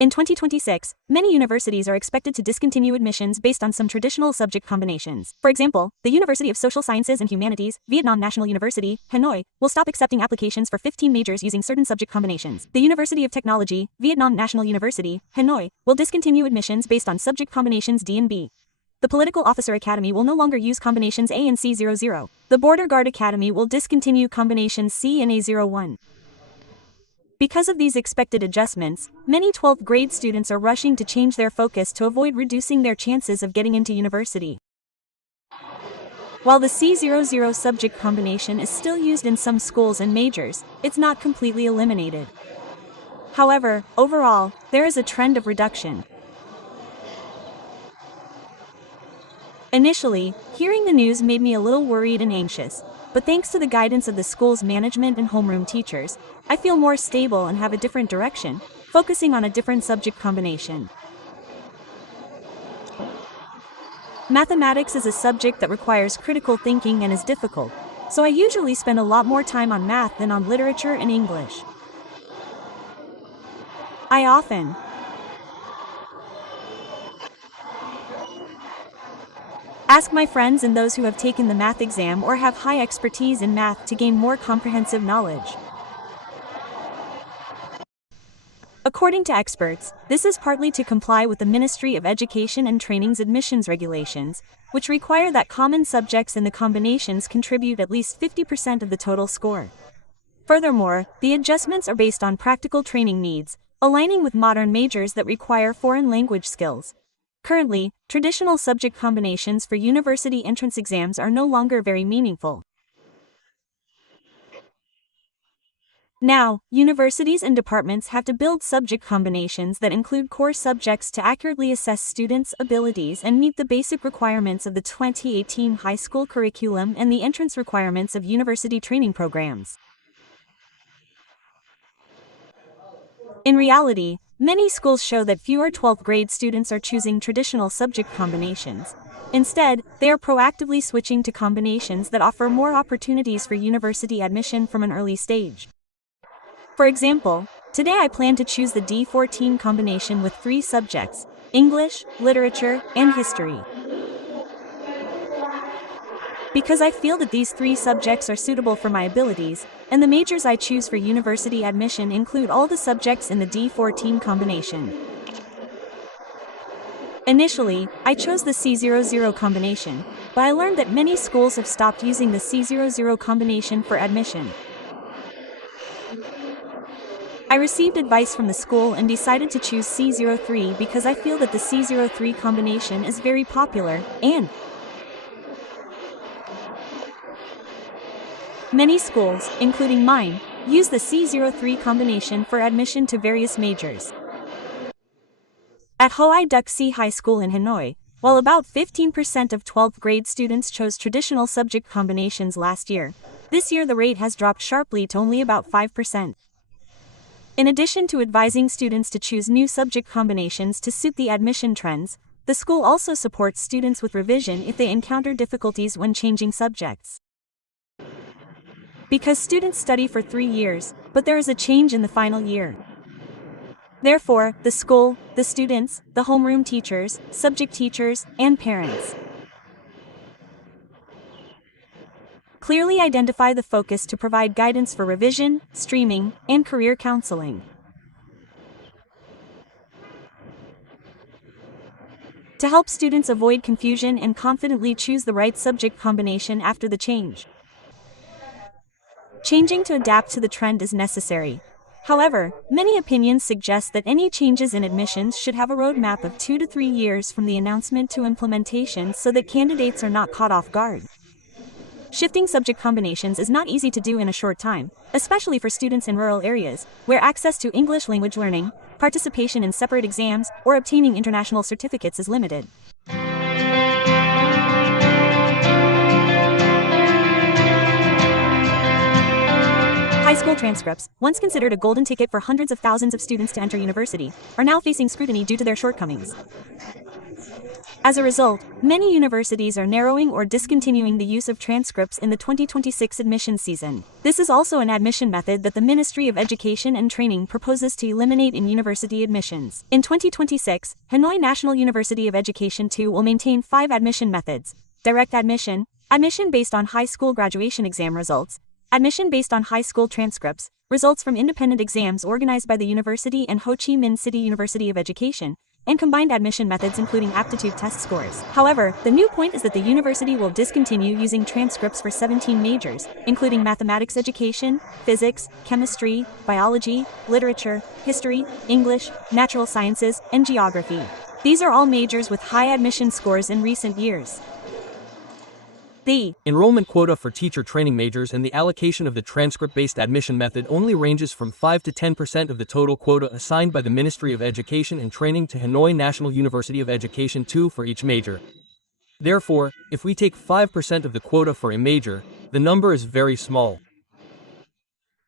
In 2026, many universities are expected to discontinue admissions based on some traditional subject combinations. For example, the University of Social Sciences and Humanities, Vietnam National University, Hanoi, will stop accepting applications for 15 majors using certain subject combinations. The University of Technology, Vietnam National University, Hanoi, will discontinue admissions based on subject combinations D and B. The Political Officer Academy will no longer use combinations A and C00. The Border Guard Academy will discontinue combinations C and A01. Because of these expected adjustments, many 12th grade students are rushing to change their focus to avoid reducing their chances of getting into university. While the C00 subject combination is still used in some schools and majors, it's not completely eliminated. However, overall, there is a trend of reduction. Initially, hearing the news made me a little worried and anxious, but thanks to the guidance of the school's management and homeroom teachers, I feel more stable and have a different direction, focusing on a different subject combination. Mathematics is a subject that requires critical thinking and is difficult, so I usually spend a lot more time on math than on literature and English. I often ask my friends and those who have taken the math exam or have high expertise in math to gain more comprehensive knowledge. According to experts, this is partly to comply with the Ministry of Education and Training's admissions regulations, which require that common subjects in the combinations contribute at least 50% of the total score. Furthermore, the adjustments are based on practical training needs, aligning with modern majors that require foreign language skills. Currently, traditional subject combinations for university entrance exams are no longer very meaningful. Now, universities and departments have to build subject combinations that include core subjects to accurately assess students' abilities and meet the basic requirements of the 2018 high school curriculum and the entrance requirements of university training programs. In reality, many schools show that fewer 12th grade students are choosing traditional subject combinations. Instead, they are proactively switching to combinations that offer more opportunities for university admission from an early stage. For example, today I plan to choose the D14 combination with 3 subjects: English, literature, and history. Because I feel that these 3 subjects are suitable for my abilities, and the majors I choose for university admission include all the subjects in the D14 combination. Initially, I chose the C00 combination, but I learned that many schools have stopped using the C00 combination for admission. I received advice from the school and decided to choose C03 because I feel that the C03 combination is very popular, and many schools, including mine, use the C03 combination for admission to various majors. At Hoi Duc Si High School in Hanoi, while about 15% of 12th grade students chose traditional subject combinations last year, this year the rate has dropped sharply to only about 5%. In addition to advising students to choose new subject combinations to suit the admission trends, the school also supports students with revision if they encounter difficulties when changing subjects. Because students study for 3 years, but there is a change in the final year. Therefore, the school, the students, the homeroom teachers, subject teachers, and parents clearly identify the focus to provide guidance for revision, streaming, and career counseling. To help students avoid confusion and confidently choose the right subject combination after the change. Changing to adapt to the trend is necessary. However, many opinions suggest that any changes in admissions should have a roadmap of 2 to 3 years from the announcement to implementation so that candidates are not caught off guard. Shifting subject combinations is not easy to do in a short time, especially for students in rural areas, where access to English language learning, participation in separate exams, or obtaining international certificates is limited. High school transcripts, once considered a golden ticket for hundreds of thousands of students to enter university, are now facing scrutiny due to their shortcomings. As a result, many universities are narrowing or discontinuing the use of transcripts in the 2026 admission season. This is also an admission method that the Ministry of Education and Training proposes to eliminate in university admissions. In 2026, Hanoi National University of Education 2 will maintain 5 admission methods: direct admission, admission based on high school graduation exam results, admission based on high school transcripts, results from independent exams organized by the university and Ho Chi Minh City University of Education, and combined admission methods including aptitude test scores. However, the new point is that the university will discontinue using transcripts for 17 majors, including mathematics education, physics, chemistry, biology, literature, history, English, natural sciences, and geography. These are all majors with high admission scores in recent years. The enrollment quota for teacher training majors and the allocation of the transcript-based admission method only ranges from 5 to 10% of the total quota assigned by the Ministry of Education and Training to Hanoi National University of Education 2 for each major. Therefore, if we take 5% of the quota for a major, the number is very small.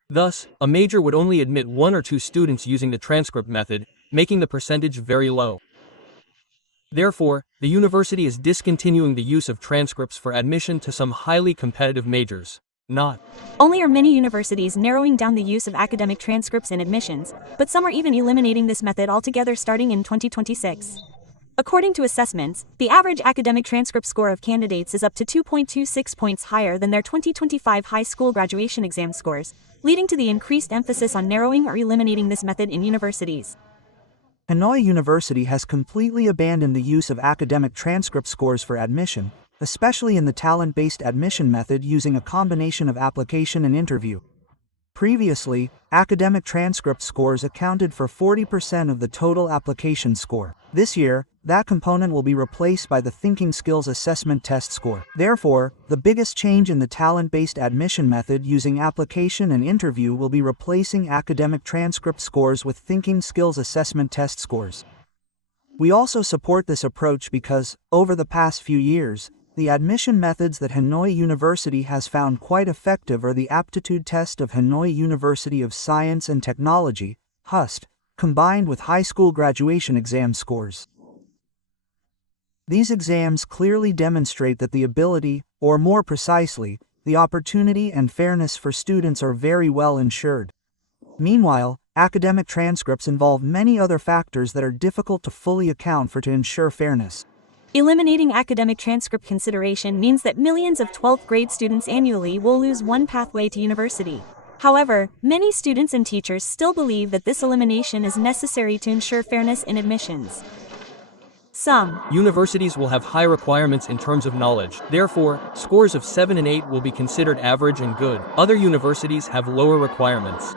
Thus, a major would only admit 1 or 2 students using the transcript method, making the percentage very low. Therefore, the university is discontinuing the use of transcripts for admission to some highly competitive majors. Not only are many universities narrowing down the use of academic transcripts in admissions, but some are even eliminating this method altogether starting in 2026. According to assessments, the average academic transcript score of candidates is up to 2.26 points higher than their 2025 high school graduation exam scores, leading to the increased emphasis on narrowing or eliminating this method in universities. Hanoi University has completely abandoned the use of academic transcript scores for admission, especially in the talent-based admission method using a combination of application and interview. Previously, academic transcript scores accounted for 40% of the total application score. This year, that component will be replaced by the Thinking Skills Assessment Test score. Therefore, the biggest change in the talent-based admission method using application and interview will be replacing academic transcript scores with Thinking Skills Assessment Test scores. We also support this approach because, over the past few years, the admission methods that Hanoi University has found quite effective are the Aptitude Test of Hanoi University of Science and Technology, HUST, combined with high school graduation exam scores. These exams clearly demonstrate that the ability, or more precisely, the opportunity and fairness for students are very well ensured. Meanwhile, academic transcripts involve many other factors that are difficult to fully account for to ensure fairness. Eliminating academic transcript consideration means that millions of 12th grade students annually will lose one pathway to university. However, many students and teachers still believe that this elimination is necessary to ensure fairness in admissions. Some universities will have high requirements in terms of knowledge. Therefore, scores of 7 and 8 will be considered average and good. Other universities have lower requirements.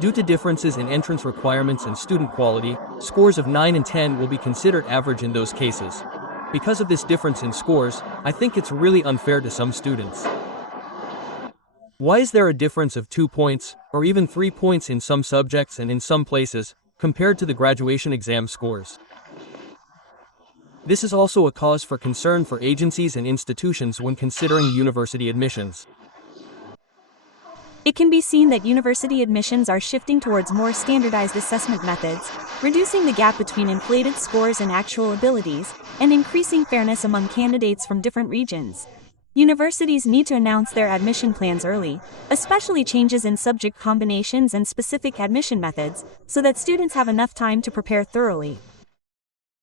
Due to differences in entrance requirements and student quality, scores of 9 and 10 will be considered average in those cases. Because of this difference in scores, I think it's really unfair to some students. Why is there a difference of 2 points, or even 3 points in some subjects and in some places, compared to the graduation exam scores? This is also a cause for concern for agencies and institutions when considering university admissions. It can be seen that university admissions are shifting towards more standardized assessment methods, reducing the gap between inflated scores and actual abilities, and increasing fairness among candidates from different regions. Universities need to announce their admission plans early, especially changes in subject combinations and specific admission methods, so that students have enough time to prepare thoroughly.